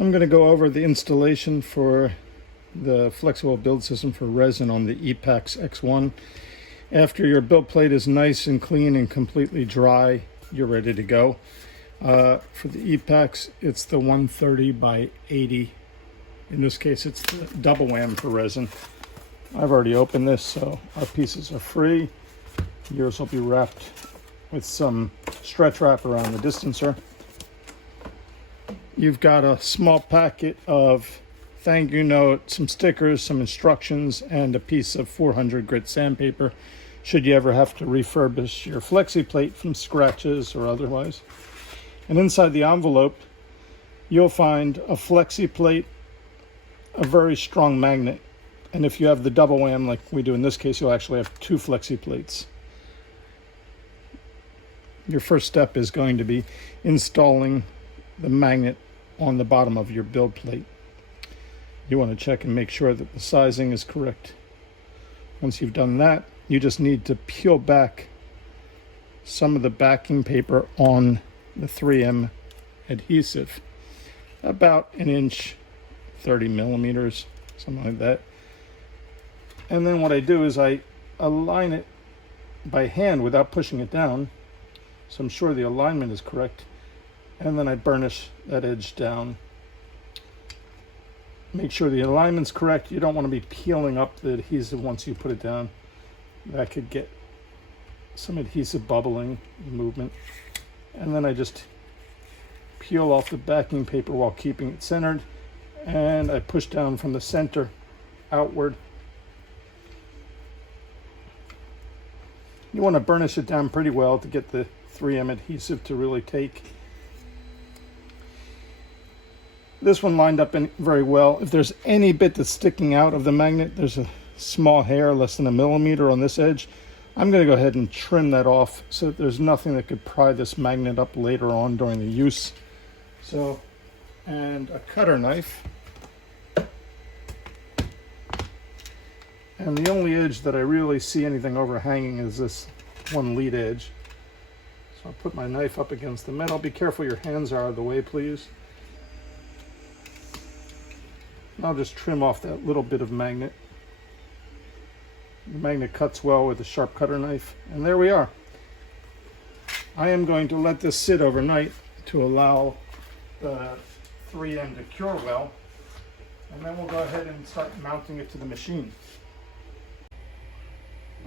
I'm going to go over the installation for the flexible build system for resin on the Epax X1. After your build plate is nice and clean and completely dry, you're ready to go. For the Epax, it's the 130 by 80. In this case, it's the double wham for resin. I've already opened this, so our pieces are free. Yours will be wrapped with some stretch wrap around the distancer. You've got a small packet of thank you note, some stickers, some instructions, and a piece of 400 grit sandpaper should you ever have to refurbish your flexi plate from scratches or otherwise. And inside the envelope, you'll find a flexi plate, a very strong magnet, and if you have the double wham like we do in this case, you'll actually have two flexi plates. Your first step is going to be installing the magnet on the bottom of your build plate. You want to check and make sure that the sizing is correct. Once you've done that, you just need to peel back some of the backing paper on the 3M adhesive, about an inch, 30 millimeters, something like that. And then what I do is I align it by hand without pushing it down, so I'm sure the alignment is correct. And then I burnish that edge down. Make sure the alignment's correct. You don't want to be peeling up the adhesive once you put it down. That could get some adhesive bubbling movement. And then I just peel off the backing paper while keeping it centered. And I push down from the center outward. You want to burnish it down pretty well to get the 3M adhesive to really take. This one lined up very well. If there's any bit that's sticking out of the magnet, there's a small hair, less than a millimeter on this edge. I'm going to go ahead and trim that off so that there's nothing that could pry this magnet up later on during the use. So, and a cutter knife. And the only edge that I really see anything overhanging is this one lead edge. So I'll put my knife up against the metal. Be careful your hands are out of the way, please. I'll just trim off that little bit of magnet. The magnet cuts well with a sharp cutter knife, and there we are. I am going to let this sit overnight to allow the 3M to cure well, and then we'll go ahead and start mounting it to the machine.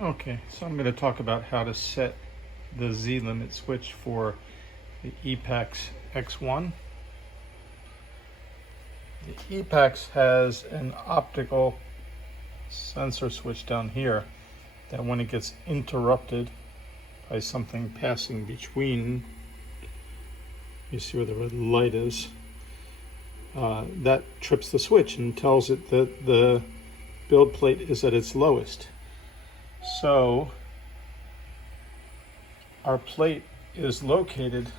Okay, so I'm going to talk about how to set the Z limit switch for the Epax X1. The Epax has an optical sensor switch down here that when it gets interrupted by something passing between, you see where the red light is, that trips the switch and tells it that the build plate is at its lowest. So our plate is located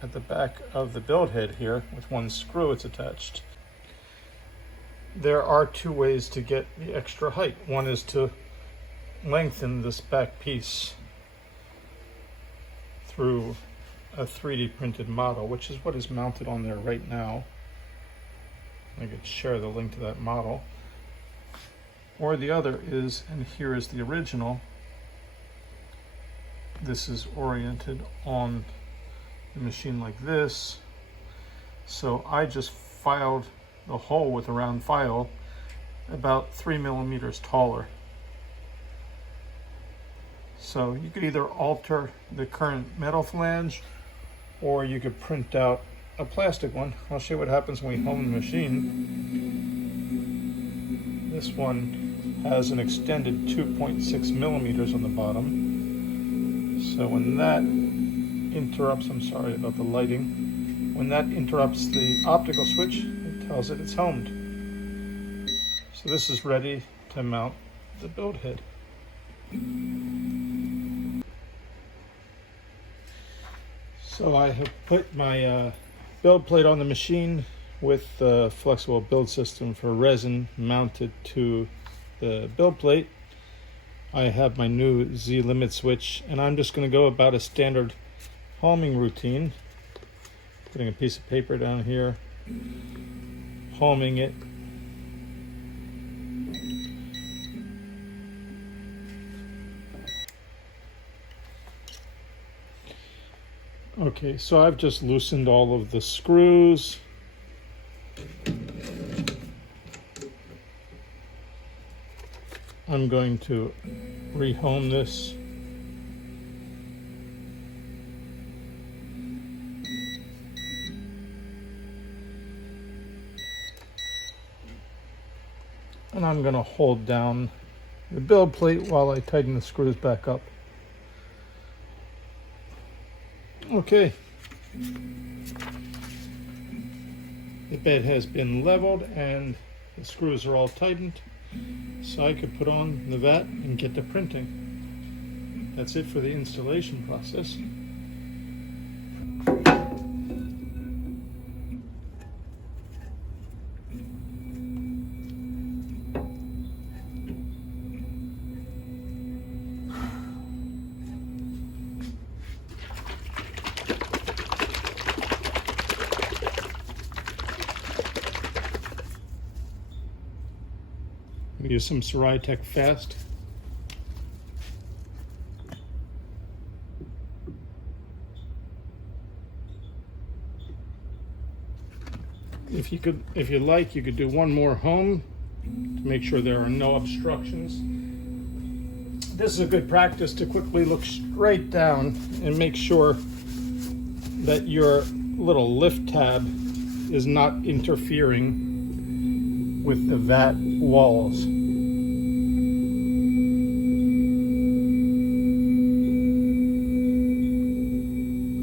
at the back of the build head here with one screw it's attached. There are two ways to get the extra height. One is to lengthen this back piece through a 3D printed model, which is what is mounted on there right now. I could share the link to that model. Or the other is, and here is the original, this is oriented on the machine like this. So I just filed the hole with a round file about 3 millimeters taller. So you could either alter the current metal flange or you could print out a plastic one. I'll show you what happens when we home the machine. This one has an extended 2.6 millimeters on the bottom. So when that interrupts, I'm sorry about the lighting, when that interrupts the optical switch, tells it it's homed. So this is ready to mount the build head. So I have put my build plate on the machine with the flexible build system for resin mounted to the build plate. I have my new Z limit switch, and I'm just going to go about a standard homing routine, putting a piece of paper down here homing it. Okay, so I've just loosened all of the screws. I'm going to rehome this. And I'm going to hold down the build plate while I tighten the screws back up. Okay. The bed has been leveled and the screws are all tightened, so I could put on the vat and get to printing. That's it for the installation process. Use some Tech Fast. If you like, you could do one more home to make sure there are no obstructions. This is a good practice to quickly look straight down and make sure that your little lift tab is not interfering with the vat walls.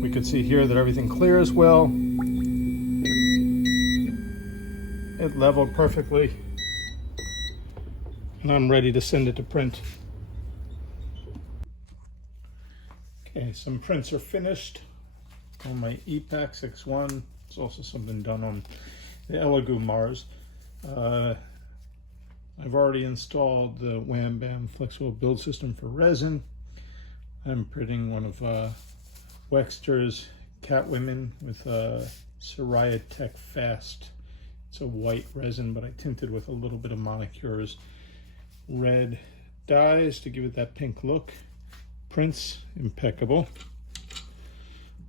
We can see here that everything clears well. It leveled perfectly. And I'm ready to send it to print. Okay, some prints are finished on my Epax X1. There's also something done on the Elegoo Mars. I've already installed the Wham Bam flexible build system for resin. I'm printing one of Wexter's Catwomen with Tech Fast. It's a white resin, but I tinted with a little bit of Monocure's red dyes to give it that pink look. Prints impeccable.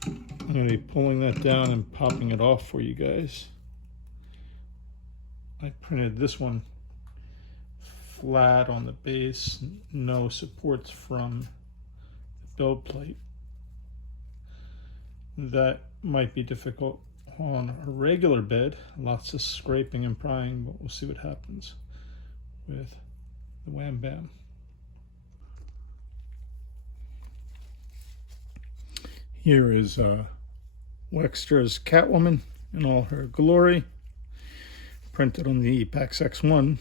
I'm going to be pulling that down and popping it off for you guys. I printed this one flat on the base, no supports from the build plate. That might be difficult on a regular bed, lots of scraping and prying, but we'll see what happens with the Wham Bam. Here is Wexter's Catwoman in all her glory, printed on the Epax X1.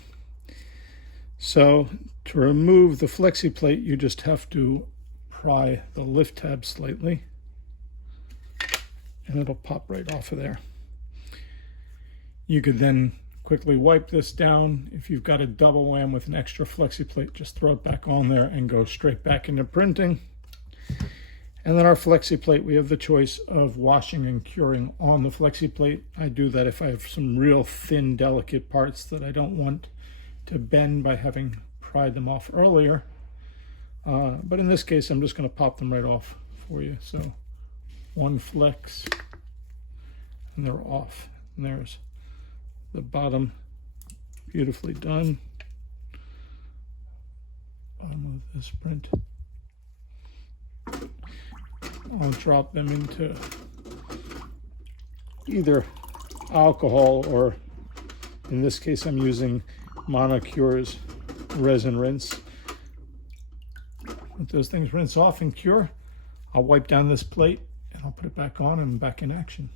So to remove the flexi plate, you just have to pry the lift tab slightly and it'll pop right off of there. You could then quickly wipe this down. If you've got a double wham with an extra flexi plate, just throw it back on there and go straight back into printing. And then our flexi plate, we have the choice of washing and curing on the flexi plate. I do that if I have some real thin, delicate parts that I don't want to bend by having pried them off earlier. But in this case, I'm just going to pop them right off for you. So one flex, and they're off. And there's the bottom, beautifully done. Bottom of this print. I'll drop them into either alcohol or, in this case, I'm using Monocure's resin rinse. Let those things rinse off and cure. I'll wipe down this plate and I'll put it back on and back in action.